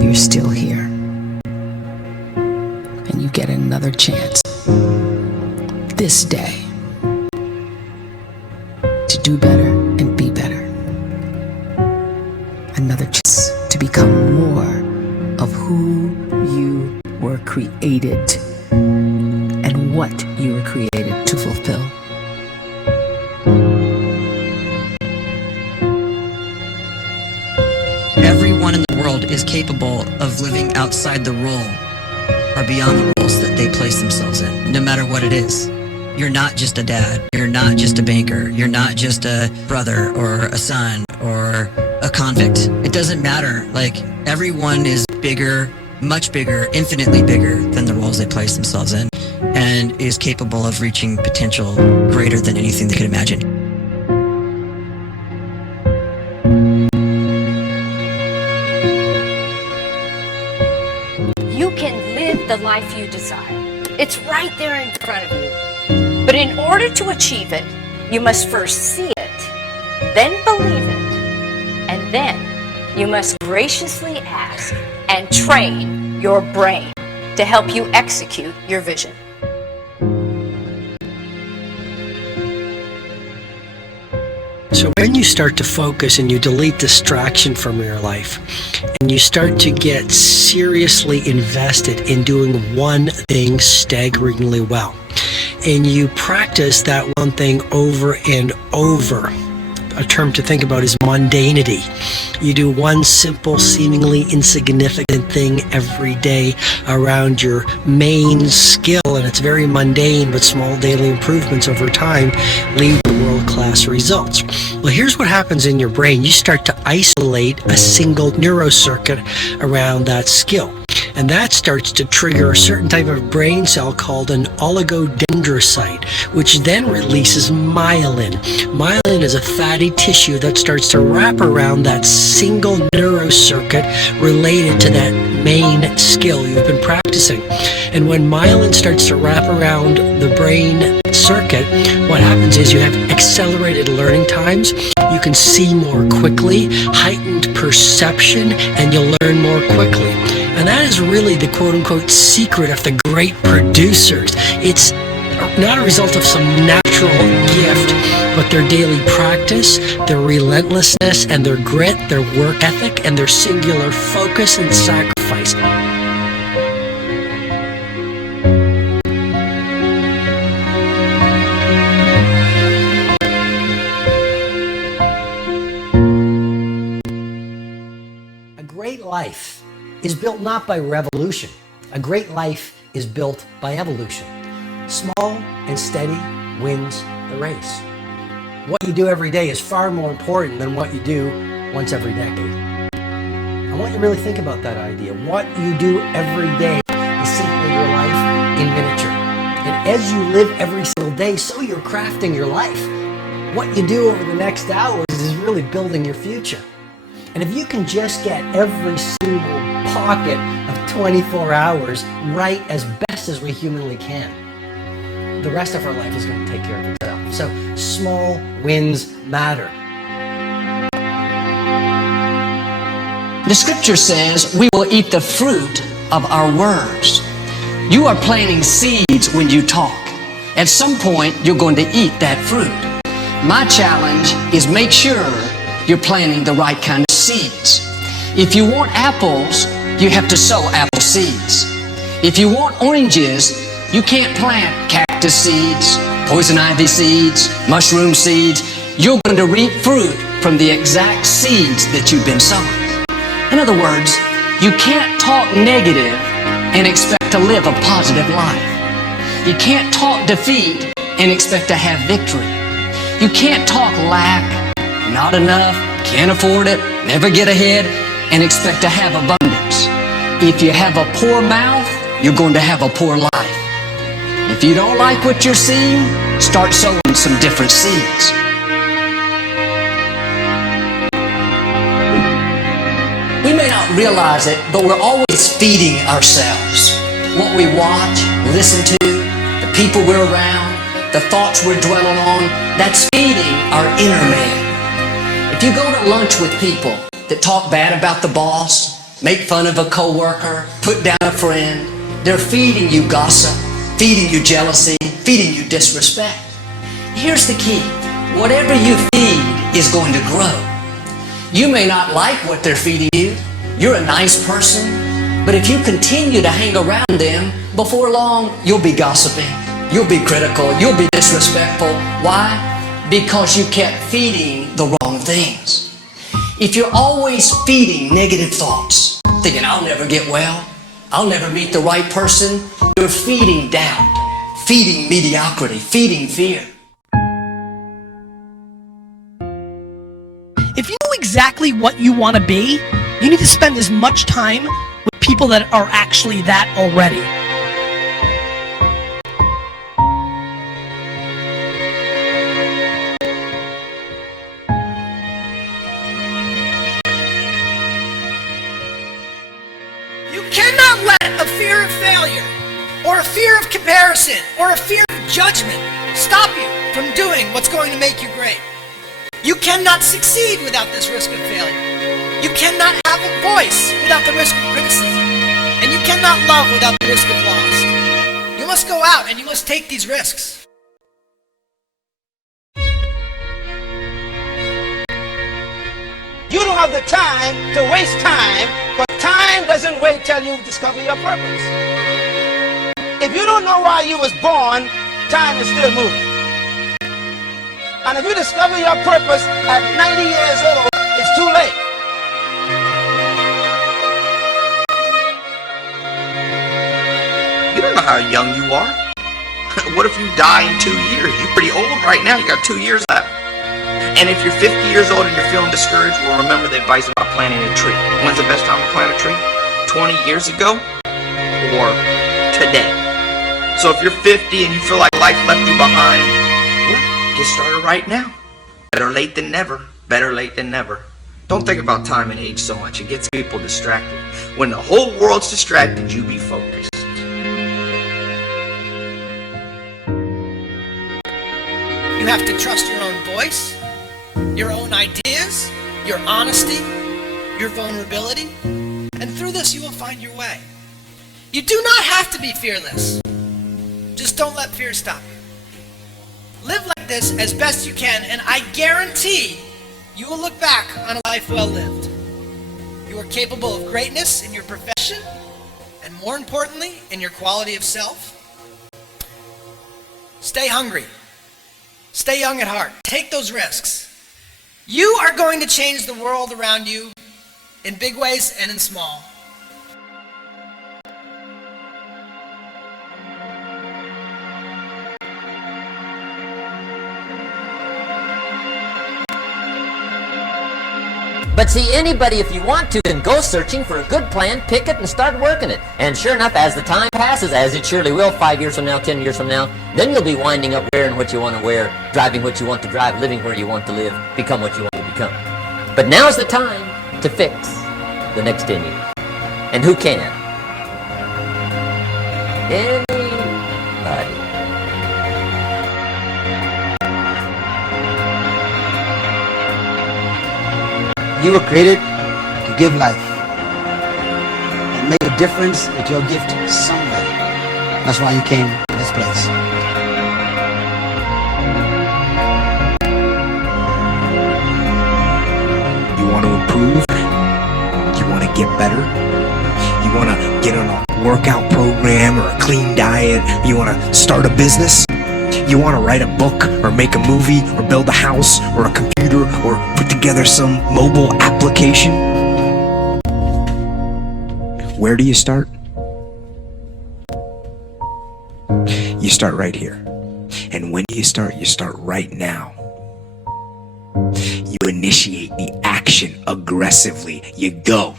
you're still here. And you get another chance this day to do better and be better. Another chance to become more of who you were created and what you were created to fulfill. Everyone in the world is capable of living outside the role or beyond the roles that they place themselves in, no matter what it is. You're not just a dad. You're not just a banker. You're not just a brother or a son or a convict. It doesn't matter. Like, everyone is bigger, much bigger, infinitely bigger than the roles they place themselves in, and is capable of reaching potential greater than anything they could imagine. You can live the life you desire. It's right there in front of you. But in order to achieve it, you must first see it, then believe it, and then you must graciously ask and train your brain to help you execute your vision. So when you start to focus and you delete distraction from your life, and you start to get seriously invested in doing one thing staggeringly well, and you practice that one thing over and over, a term to think about is mundanity. You do one simple, seemingly insignificant thing every day around your main skill, and it's very mundane, but small daily improvements over time lead to world-class results. Well, here's what happens in your brain. You start to isolate a single neurocircuit around that skill. And that starts to trigger a certain type of brain cell called an oligodendrocyte, which then releases myelin. Myelin is a fatty tissue that starts to wrap around that single neurocircuit related to that main skill you've been practicing. And when myelin starts to wrap around the brain circuit, what happens is you have accelerated learning times, you can see more quickly, heightened perception, and you'll learn more quickly. And that is really the quote-unquote secret of the great producers. It's not a result of some natural gift, but their daily practice, their relentlessness, and their grit, their work ethic, and their singular focus and sacrifice. A great life is built not by revolution. A great life is built by evolution. Small and steady wins the race. What you do every day is far more important than what you do once every decade. I want you to really think about that idea. What you do every day is simply your life in miniature. And as you live every single day, so you're crafting your life. What you do over the next hours is really building your future. And if you can just get every single pocket of 24 hours right as best as we humanly can, the rest of our life is going to take care of itself. So small wins matter. The scripture says we will eat the fruit of our words. You are planting seeds when you talk. At some point, you're going to eat that fruit. My challenge is make sure you're planting the right kind of seeds. If you want apples, you have to sow apple seeds. If you want oranges, you can't plant cactus seeds, poison ivy seeds, mushroom seeds. You're going to reap fruit from the exact seeds that you've been sowing. In other words, you can't talk negative and expect to live a positive life. You can't talk defeat and expect to have victory. You can't talk lack, not enough, can't afford it, never get ahead, and expect to have abundance. If you have a poor mouth, you're going to have a poor life. If you don't like what you're seeing, start sowing some different seeds. We may not realize it, but we're always feeding ourselves. What we watch, listen to, the people we're around, the thoughts we're dwelling on, that's feeding our inner man. If you go to lunch with people that talk bad about the boss, make fun of a coworker, put down a friend. They're feeding you gossip, feeding you jealousy, feeding you disrespect. Here's the key. Whatever you feed is going to grow. You may not like what they're feeding you. You're a nice person, but if you continue to hang around them, before long, you'll be gossiping. You'll be critical. You'll be disrespectful. Why? Because you kept feeding the wrong things. If you're always feeding negative thoughts, thinking, I'll never get well, I'll never meet the right person, you're feeding doubt, feeding mediocrity, feeding fear. If you know exactly what you want to be, you need to spend as much time with people that are actually that already. You cannot let a fear of failure, or a fear of comparison, or a fear of judgment stop you from doing what's going to make you great. You cannot succeed without this risk of failure. You cannot have a voice without the risk of criticism. And you cannot love without the risk of loss. You must go out and you must take these risks. You don't have the time to waste time, but time doesn't wait till you discover your purpose. If you don't know why you was born, time is still moving. And if you discover your purpose at 90 years old, it's too late. You don't know how young you are. What if you die in 2 years? You're pretty old right now. You got 2 years left. And if you're 50 years old and you're feeling discouraged, well, remember the advice about planting a tree. When's the best time to plant a tree? 20 years ago or today? So if you're 50 and you feel like life left you behind, get started right now. Better late than never. Better late than never. Don't think about time and age so much. It gets people distracted. When the whole world's distracted, you be focused. You have to trust your own voice, your own ideas, your honesty, your vulnerability, and through this you will find your way. You do not have to be fearless. Just don't let fear stop you. Live like this as best you can, and I guarantee you will look back on a life well lived. You are capable of greatness in your profession, and more importantly, in your quality of self. Stay hungry. Stay young at heart. Take those risks. You are going to change the world around you in big ways and in small. But see, anybody, if you want to, can go searching for a good plan, pick it, and start working it. And sure enough, as the time passes, as it surely will, 5 years from now, 10 years from now, then you'll be winding up wearing what you want to wear, driving what you want to drive, living where you want to live, become what you want to become. But now's the time to fix the next 10 years. And who can? Anybody. You were created to give life and make a difference with your gift to somebody. That's why you came to this place. You want to improve? You want to get better? You want to get on a workout program or a clean diet? You want to start a business? You want to write a book or make a movie or build a house or a computer or put together some mobile application? Where do you start? You start right here. And when do you start? You start right now. You initiate the action aggressively. You go.